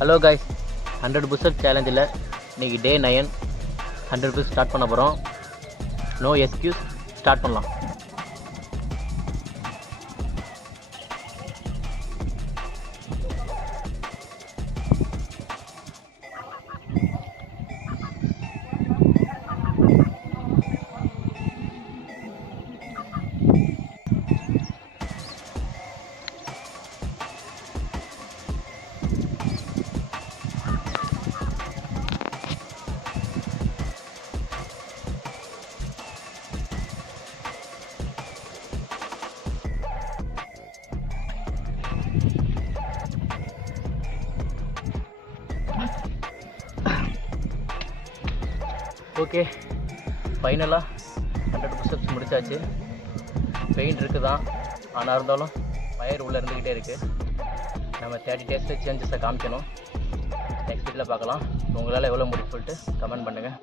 Hello guys, 100 push-up சேலஞ்சில் இன்றைக்கி டே 9 100 push start பண்ண போகிறோம். நோ எக்ஸ்கியூஸ், ஸ்டார்ட் பண்ணலாம். ஓகே, ஃபைனலாக 100 புஷ்அப்ஸ் முடிச்சாச்சு. பெயின் இருக்குது தான், ஆனால் இருந்தாலும் ஃபயர் உள்ளே இருந்துக்கிட்டே இருக்குது. நம்ம 30 டேஸில் சேஞ்சஸை காமிக்கணும். நெக்ஸ்ட் வீக்கில் பார்க்கலாம். உங்களால் எவ்வளோ முடியும்னு சொல்லிட்டு கமெண்ட் பண்ணுங்கள்.